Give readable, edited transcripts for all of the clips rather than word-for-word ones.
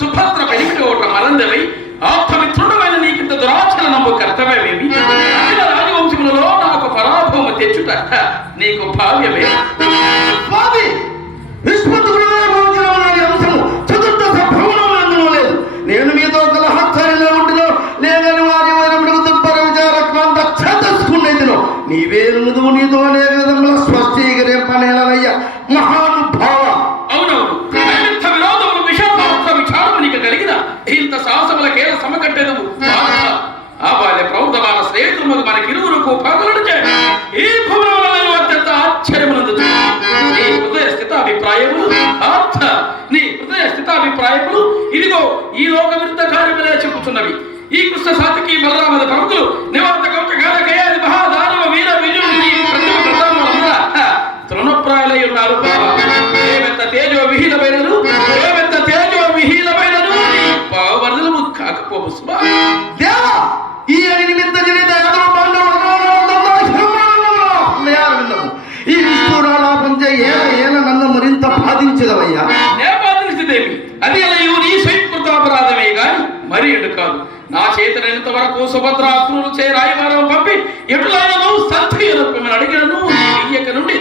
సుభద్ర పెరిమిటి ఒక మలందవై ఆప్తమిత్రుడమైన నీకింత దురాచరణ నమ్ము కర్తవ్యమేమి? అఖిల రాజవంశములలో నాకు పరాభవము తెచ్చుట నీకు భావ్యమే? నేను మీతో కలహత్సరిలో ఉంటున్నావు లేదని వారి వారి దుర్భర విచారక్రాంత చదువుకునేదిను నీవే నుదువు నీతో అనేక విధముల స్వస్థీకరింపనేలయ్యా మహానుభావ. అవునవును, విరోధములు విషమాత్ర విచారము నీకు కలిగిన ఇంత సాహసముల కేల సమకట్టెదవు. ఆ బాల్య ప్రౌఢమాన స్నేహితులు మనకిరువురుకు పగలను ఈ భూములను అత్యంత ఆశ్చర్యమునందుచు నీ హృదయ స్థితాభిప్రాయములు నీ హృదయ స్థితాభిప్రాయములు ఇదిగో ఈ లోక విరుద్ధ కార్యములే చెప్పుచున్నవి. ఈ కృష్ణ సాతికి బలరామద ప్రముఖులు నివార్త కౌచకాల గయాది మహాదానవ వీర విజయుడు నీ ప్రతిమ ప్రధానములందరూ తృణప్రాయులై ఉన్నారు. ఏమెంత తేజో విహీనమైనను ఏమెంత తేజో విహీనమైనను నీ పావవర్ధనము కాకపోవు సుమా. దేవా ఈ నిమిత్త జనిత ఈ విష్ణురాలాపంచే ఏల నన్ను మరింత బాధించదవయ్యా. నే బాధించదేమి, అది అలయు నీ స్వయంకృతాపరాధమే గాని మరి ఎడు కాదు. నా చేతనంత వరకు సుభద్రాత్రులు చే రాయవారం పంపి ఎటులైనను సంతయను అడిగినను ఇయ్యక నుండి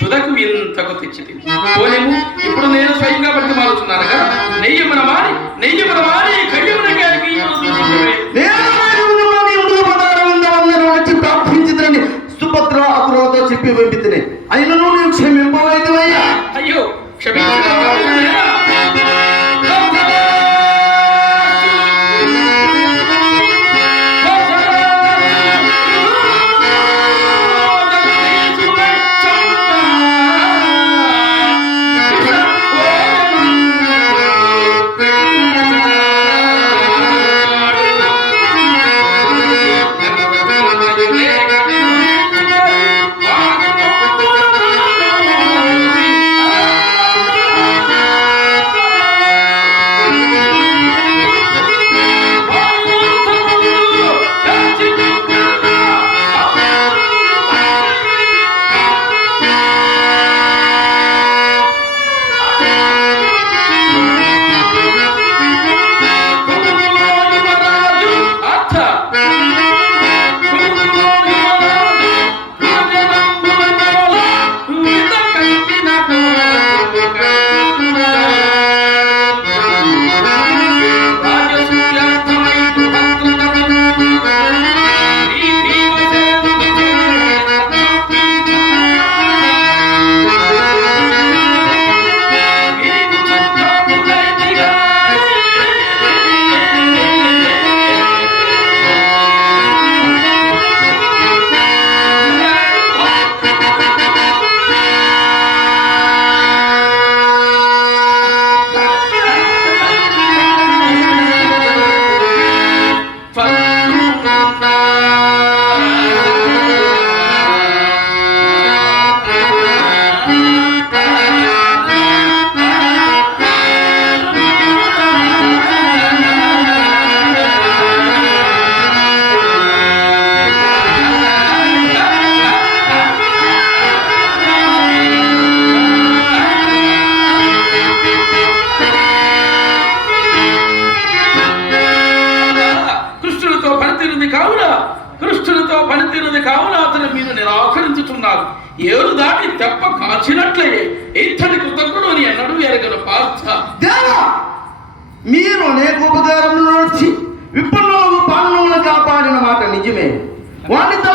తుదకు ఇంతకు తెచ్చింది. పోలేము ఇప్పుడు నేను స్వయంగా బట్టి మారుతున్నాను కదా. నెయ్యమన మారి కయ్యమునకి వచ్చి ప్రార్థించిందని సుభద్ర అతులతో చెప్పి పంపితే అయినను నేను క్షమింపవైతే. అయ్యో క్షమించిన పనితీరుది కావున అతను మీరు నిరాకరించుతున్నారు. ఏడు దాటి తెప్ప కాచినట్లే ఇంతటి కృతజ్ఞుడు అని ఎన్నడూ ఎరగను పార్థ. మీరు అనేక ఉపకారములు నడిచి విపన్నులను పాలనలను కాపాడిన మాట నిజమే. వాటితో